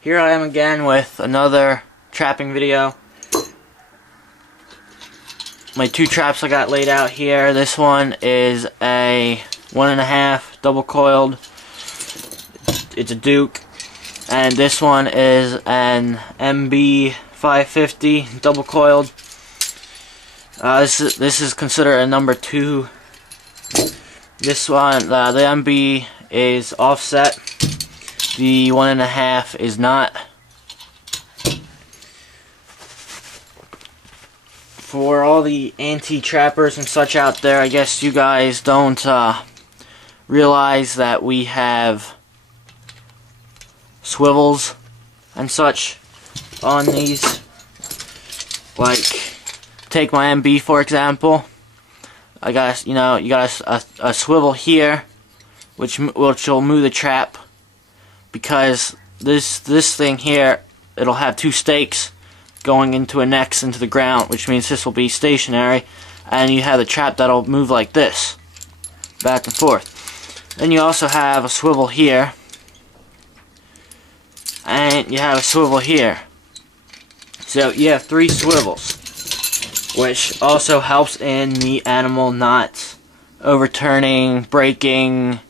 Here I am again with another trapping video. My two traps I got laid out here. This one is a 1.5 double coiled. It's a Duke. And this one is an MB 550 double coiled. This is considered a number 2. This one, the MB is offset. The 1.5 is not. For all the anti-trappers and such out there, I guess you guys don't realize that we have swivels and such on these. Like, take my MB for example. You got a swivel here, which will move the trap, because this thing here, it'll have 2 stakes going into a next into the ground, which means this will be stationary, and you have the trap that'll move like this, back and forth. Then you also have a swivel here, and you have a swivel here. So you have 3 swivels, which also helps in the animal not overturning, breaking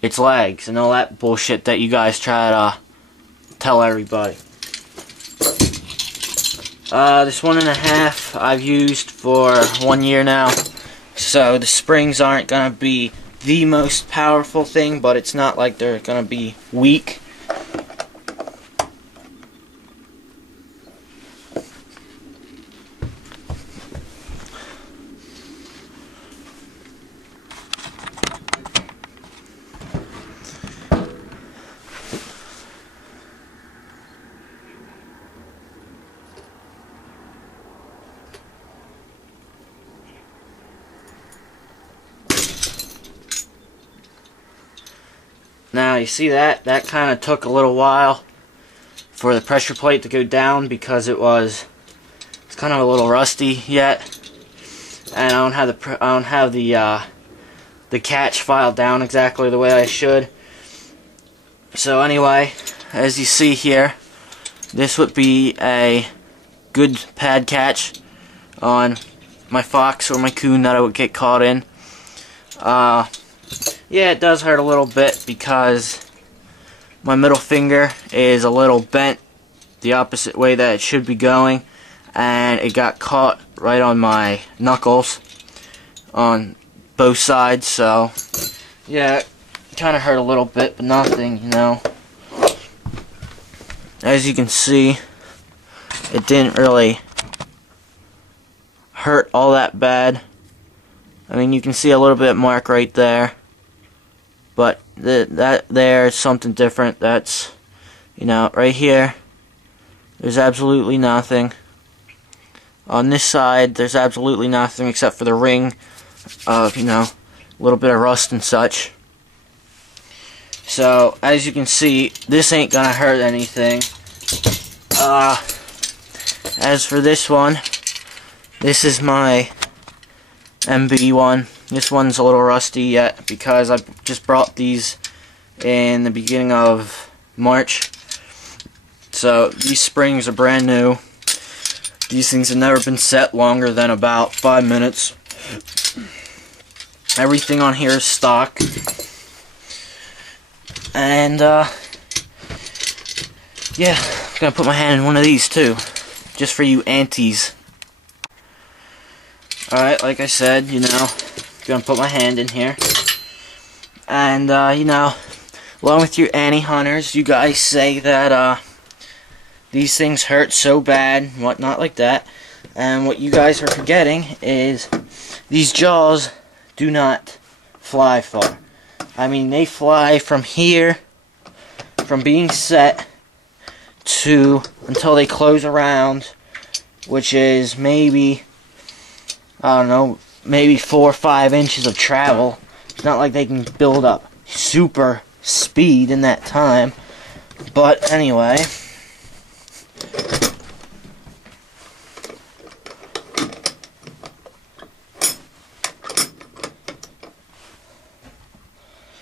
its legs, and all that bullshit that you guys try to tell everybody. This 1.5 I've used for 1 year now, so the springs aren't gonna be the most powerful thing, but it's not like they're gonna be weak. Now you see that kind of took a little while for the pressure plate to go down, because it's kind of a little rusty yet, and I don't have the catch filed down exactly the way I should. So anyway, as you see here, this would be a good pad catch on my fox or my coon that I would get caught in. Yeah, it does hurt a little bit because my middle finger is a little bent the opposite way that it should be going, and it got caught right on my knuckles on both sides. So yeah, it kind of hurt a little bit, but nothing, you know. As you can see, it didn't really hurt all that bad. I mean, you can see a little bit of mark right there, but that there is something different. That's, you know, right here, there's absolutely nothing. On this side, there's absolutely nothing except for the ring of, you know, a little bit of rust and such. So, as you can see, this ain't gonna hurt anything. As for this one, this is my MB one. This one's a little rusty yet because I just brought these in the beginning of March. So these springs are brand new. These things have never been set longer than about 5 minutes. Everything on here is stock. And yeah, I'm gonna put my hand in one of these too, just for you antis. Alright, like I said, you know, gonna put my hand in here, and you know, along with you anti-hunters, you guys say that these things hurt so bad and whatnot like that, and what you guys are forgetting is these jaws do not fly far. I mean, they fly from here, from being set to until they close around, which is maybe, I don't know, maybe 4 or 5 inches of travel. It's not like they can build up super speed in that time. But anyway,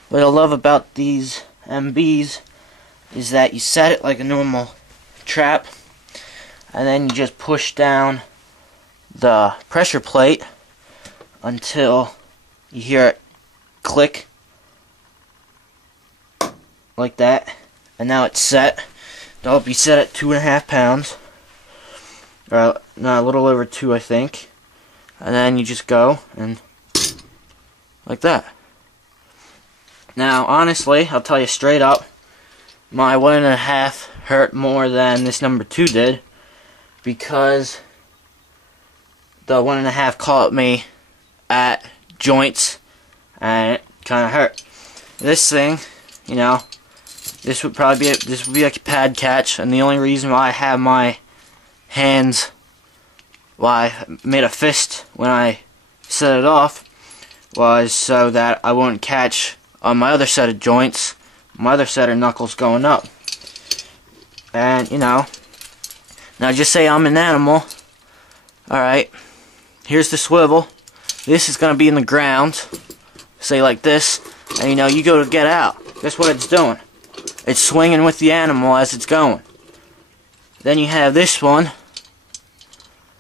what I love about these MBs is that you set it like a normal trap, and then you just push down the pressure plate until you hear it click like that, and now it's set. It'll be set at 2.5 pounds, or no, a little over 2, I think. And then you just go and like that. Now, honestly, I'll tell you straight up, my 1.5 hurt more than this number 2 did, because the 1.5 caught me at joints and it kind of hurt. This thing, you know, this would be like a pad catch, and the only reason why I have my hands, why I made a fist when I set it off, was so that I wouldn't catch on my other set of joints, my other set of knuckles going up. And, you know, now just say I'm an animal. Alright, here's the swivel. This is going to be in the ground, say like this, and you know, you go to get out. Guess what it's doing? It's swinging with the animal as it's going. Then you have this one.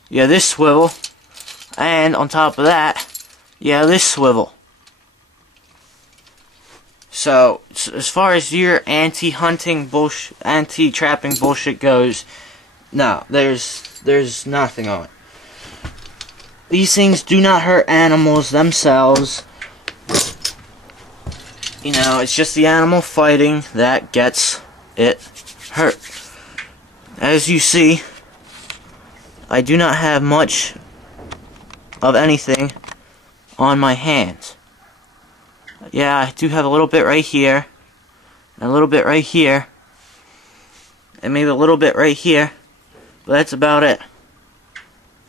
You have this swivel. And on top of that, you have this swivel. So, as far as your anti-hunting bullshit, anti-trapping bullshit goes, no, there's nothing on it. These things do not hurt animals themselves. You know, it's just the animal fighting that gets it hurt. As you see, I do not have much of anything on my hands. Yeah, I do have a little bit right here, and a little bit right here, and maybe a little bit right here, but that's about it.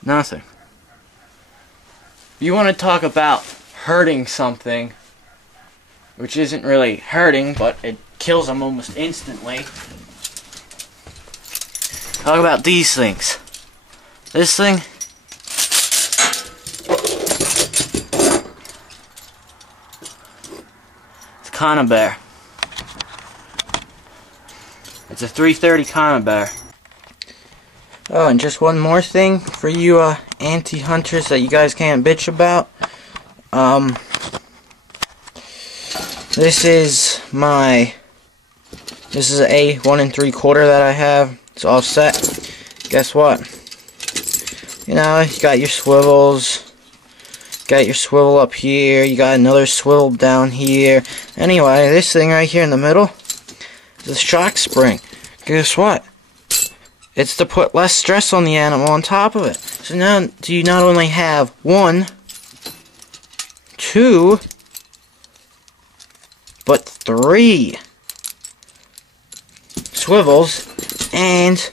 Nothing. If you want to talk about hurting something, which isn't really hurting, but it kills them almost instantly, talk about these things. This thing, it's a conibear. It's a 330 conibear. Oh, and just one more thing for you anti-hunters that you guys can't bitch about. This is a 1 3/4 that I have. It's all set. Guess what? You know, you got your swivels. Got your swivel up here. You got another swivel down here. Anyway, this thing right here in the middle is a shock spring. Guess what? It's to put less stress on the animal on top of it. So now you not only have 1, 2, but 3 swivels and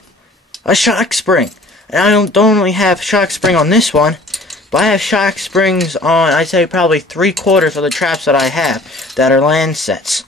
a shock spring. And I don't only have shock spring on this one, but I have shock springs on, I'd say, probably 3/4 of the traps that I have that are land sets.